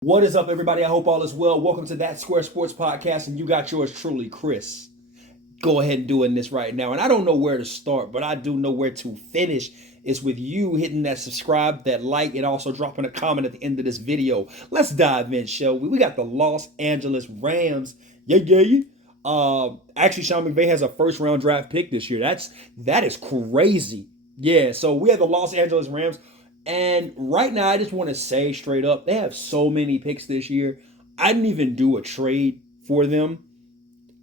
What is up, everybody? I hope all is well. Welcome to That Square Sports Podcast, and you got yours truly, Chris. Go ahead and doing this right now. And I don't know where to start, but I do know where to finish. It's with you hitting that subscribe, that like, and also dropping a comment at the end of this video. Let's dive in, shall we? We got the Los Angeles Rams. Yeah. Actually, Sean McVay has a first round draft pick this year. That is crazy. Yeah, so we have the Los Angeles Rams. And right now, I just want to say straight up, they have so many picks this year. I didn't even do a trade for them.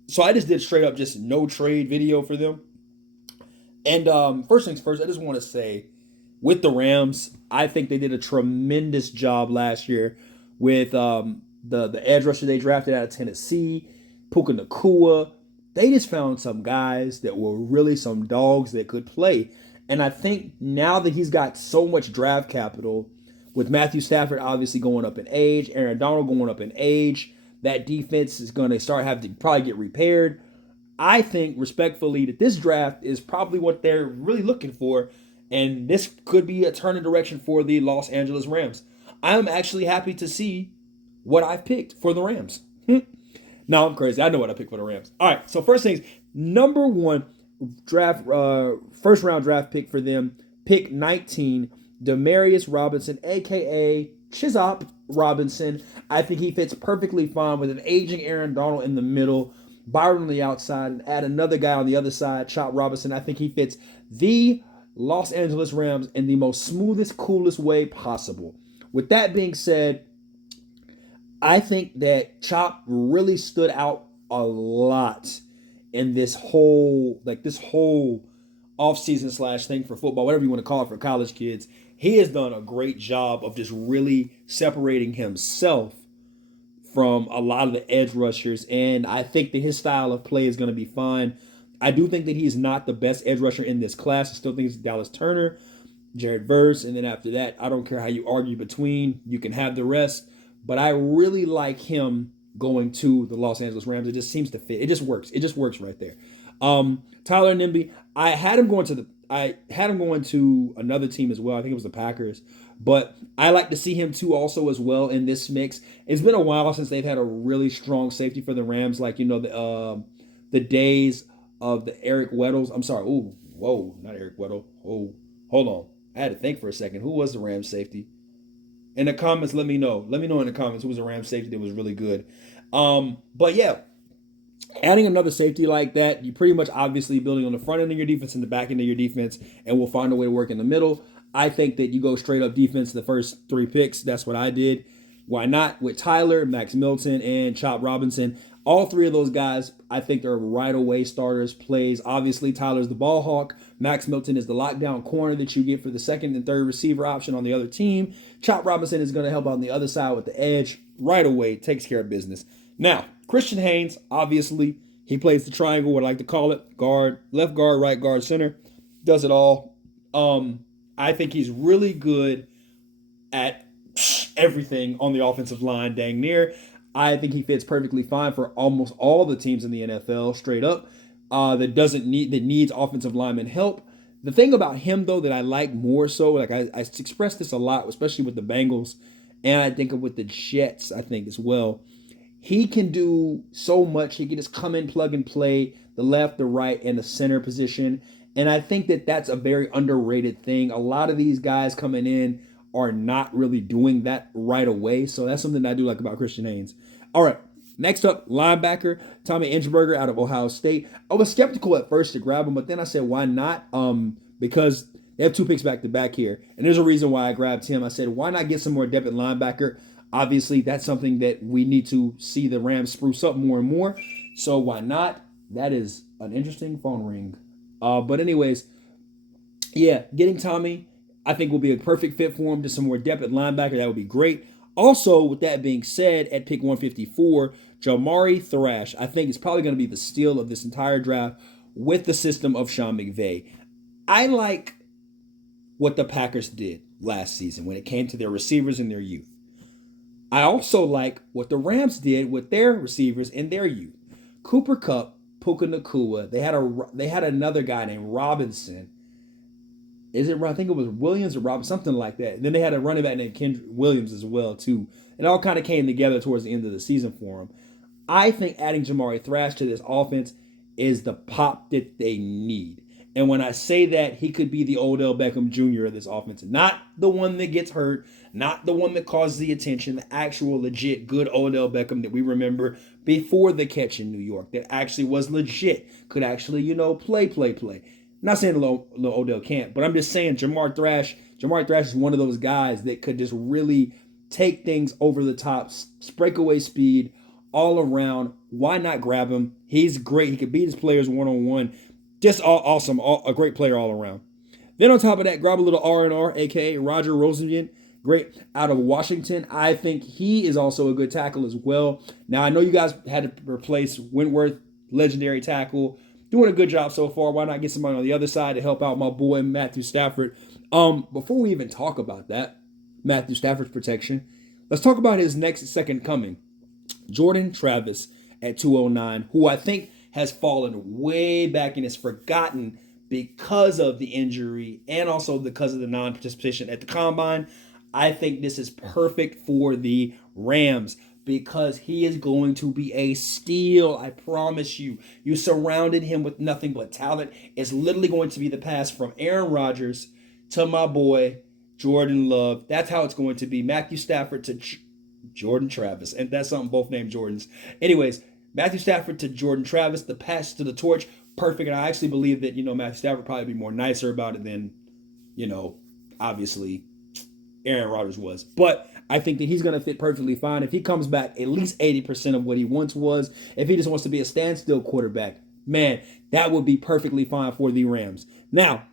So I just did straight up just no trade video for them. And first things first, I just want to say with the Rams, I think they did a tremendous job last year with the edge rusher they drafted out of Tennessee, Puka Nacua. They just found some guys that were really some dogs that could play. And I think now that he's got so much draft capital, with Matthew Stafford obviously going up in age, Aaron Donald going up in age, that defense is going to start having to probably get repaired. I think respectfully that this draft is probably what they're really looking for, and this could be a turn in direction for the Los Angeles Rams. I'm actually happy to see what I've picked for the Rams. No, I'm crazy. I know what I picked for the Rams. All right, so first things, number one draft, first round draft pick for them, pick 19, Demarcus Robinson, aka Chizop Robinson. I think he fits perfectly fine with an aging Aaron Donald in the middle, Byron on the outside, and add another guy on the other side, Chop Robinson. I think he fits the Los Angeles Rams in the most smoothest, coolest way possible. With that being said, I think that Chop really stood out a lot in this whole offseason slash thing for football, whatever you want to call it for college kids. He has done a great job of just really separating himself from a lot of the edge rushers, and I think that his style of play is going to be fine. I do think that he's not the best edge rusher in this class. I still think it's Dallas Turner, Jared Verse, and then after that, I don't care how you argue between. You can have the rest, but I really like him going to the Los Angeles Rams. It just seems to fit. It just works. It just works right there. Tyler Nimby, I had him going to another team as well. I think it was the Packers, but I like to see him too also as well in this mix. It's been a while since they've had a really strong safety for the Rams, like the days of the Eric Weddles. I'm sorry. Oh, whoa, not Eric Weddle. Oh, hold on. I had to think for a second. Who was the Rams safety? In the comments, let me know. Let me know in the comments who was a Rams safety that was really good. But yeah, adding another safety like that, you're pretty much obviously building on the front end of your defense and the back end of your defense, and we'll find a way to work in the middle. I think that you go straight up defense the first three picks. That's what I did. Why not? With Tyler, Max Milton, and Chop Robinson. All three of those guys, I think they're right away starters, plays. Obviously, Tyler's the ball hawk. Max Milton is the lockdown corner that you get for the second and third receiver option on the other team. Chop Robinson is going to help out on the other side with the edge. Right away, takes care of business. Now, Christian Haynes, obviously, he plays the triangle, what I like to call it. Guard, left guard, right guard, center. Does it all. I think he's really good at everything on the offensive line, dang near. I think he fits perfectly fine for almost all the teams in the NFL, straight up. That needs offensive lineman help. The thing about him though that I like more so, like I expressed this a lot, especially with the Bengals, and I think with the Jets, I think as well. He can do so much. He can just come in, plug and play the left, the right, and the center position. And I think that that's a very underrated thing. A lot of these guys coming in are not really doing that right away. So that's something that I do like about Christian Haynes. All right, next up, linebacker Tommy Inchberger out of Ohio State. I was skeptical at first to grab him, but then I said, why not? Because they have two picks back to back here. And there's a reason why I grabbed him. I said, why not get some more depth at linebacker? Obviously, that's something that we need to see the Rams spruce up more and more. So why not? That is an interesting phone ring. But anyways, yeah, getting Tommy, I think will be a perfect fit for him. Just some more depth at linebacker, that would be great. Also, with that being said, at pick 154, Jamari Thrash, I think is probably going to be the steal of this entire draft with the system of Sean McVay. I like what the Packers did last season when it came to their receivers in their youth. I also like what the Rams did with their receivers in their youth. Cooper Kupp, Puka Nacua. They had another guy named Robinson. Is it? I think it was Williams or Robinson, something like that. And then they had a running back named Kendrick Williams as well too. It all kind of came together towards the end of the season for him. I think adding Jamari Thrash to this offense is the pop that they need. And when I say that, he could be the Odell Beckham Jr. of this offense. Not the one that gets hurt, not the one that causes the attention, the actual legit good Odell Beckham that we remember before the catch in New York, that actually was legit, could actually, play. Not saying little Odell can't, but I'm just saying Jamar Thrash is one of those guys that could just really take things over the top, breakaway speed, all around. Why not grab him? He's great. He could beat his players one-on-one. Just awesome. A great player all around. Then on top of that, grab a little R&R, a.k.a. Roger Rosenjan. Great out of Washington. I think he is also a good tackle as well. Now, I know you guys had to replace Wentworth, legendary tackle. Doing a good job so far. Why not get somebody on the other side to help out my boy Matthew Stafford? Before we even talk about that, Matthew Stafford's protection, let's talk about his next second coming. Jordan Travis at 209, who I think has fallen way back and is forgotten because of the injury and also because of the non-participation at the combine. I think this is perfect for the Rams because he is going to be a steal. I promise you. You surrounded him with nothing but talent. It's literally going to be the pass from Aaron Rodgers to my boy Jordan Love. That's how it's going to be. Matthew Stafford to Jordan Travis. And that's something, both named Jordans. Anyways, Matthew Stafford to Jordan Travis, the pass to the torch, perfect. And I actually believe that, Matthew Stafford would probably be more nicer about it than, obviously Aaron Rodgers was. But I think that he's going to fit perfectly fine. If he comes back at least 80% of what he once was, if he just wants to be a standstill quarterback, man, that would be perfectly fine for the Rams. Now,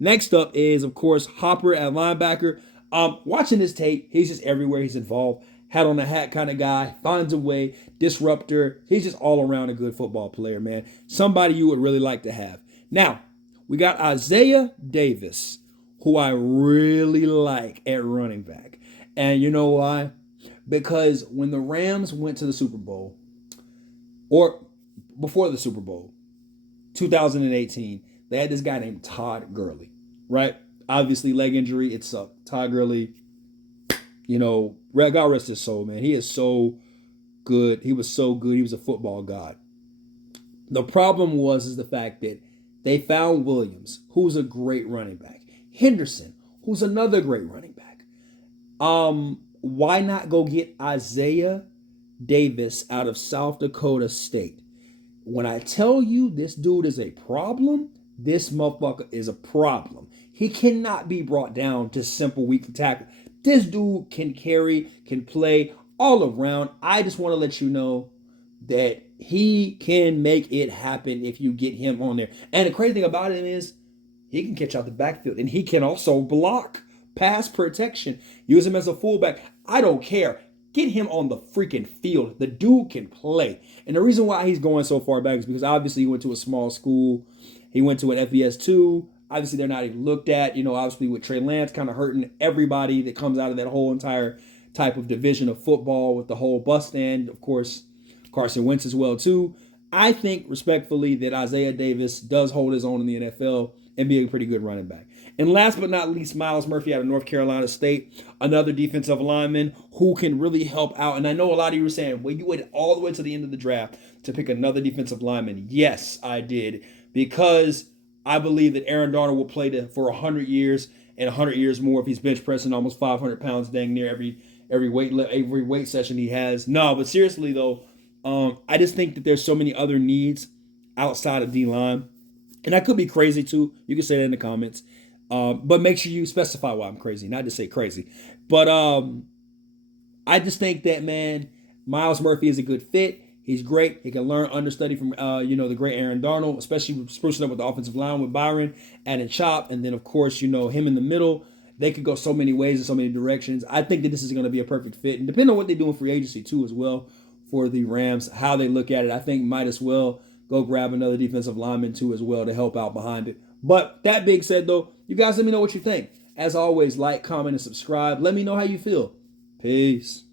next up is, of course, Hopper at linebacker. Watching this tape, he's just everywhere. He's involved. Hat on the hat kind of guy. Finds a way. Disruptor. He's just all around a good football player, man. Somebody you would really like to have. Now, we got Isaiah Davis, who I really like at running back. And you know why? Because when the Rams went to the Super Bowl, or before the Super Bowl, 2018, they had this guy named Todd Gurley, right? Obviously, leg injury, it sucked. Todd Gurley, God rest his soul, man. He is so good. He was so good. He was a football god. The problem is the fact that they found Williams, who's a great running back. Henderson, who's another great running back. Why not go get Isaiah Davis out of South Dakota State? When I tell you this dude is a problem, this motherfucker is a problem. He cannot be brought down to simple weak tackle. This dude can carry, can play all around. I just want to let you know that he can make it happen if you get him on there. And the crazy thing about it is he can catch out the backfield and he can also block. Pass protection. Use him as a fullback. I don't care. Get him on the freaking field. The dude can play. And the reason why he's going so far back is because obviously he went to a small school. He went to an FBS2. Obviously they're not even looked at. Obviously with Trey Lance kind of hurting everybody that comes out of that whole entire type of division of football with the whole bus stand. Of course, Carson Wentz as well too. I think respectfully that Isaiah Davis does hold his own in the NFL and be a pretty good running back. And last but not least, Myles Murphy out of North Carolina State, another defensive lineman who can really help out. And I know a lot of you were saying, well, you waited all the way to the end of the draft to pick another defensive lineman. Yes, I did, because I believe that Aaron Donald will play for 100 years and 100 years more if he's bench pressing almost 500 pounds dang near every weight session he has. No, but seriously though, I just think that there's so many other needs outside of D-line. And I could be crazy too. You can say that in the comments. But make sure you specify why I'm crazy, not just say crazy. But I just think that, man, Myles Murphy is a good fit. He's great. He can learn understudy from, the great Aaron Darnold, especially sprucing up with the offensive line with Byron, adding Chop. And then, of course, him in the middle. They could go so many ways in so many directions. I think that this is going to be a perfect fit. And depending on what they do in free agency, too, as well, for the Rams, how they look at it, I think might as well go grab another defensive lineman, too, as well to help out behind it. But that being said, though, you guys let me know what you think. As always, like, comment, and subscribe. Let me know how you feel. Peace.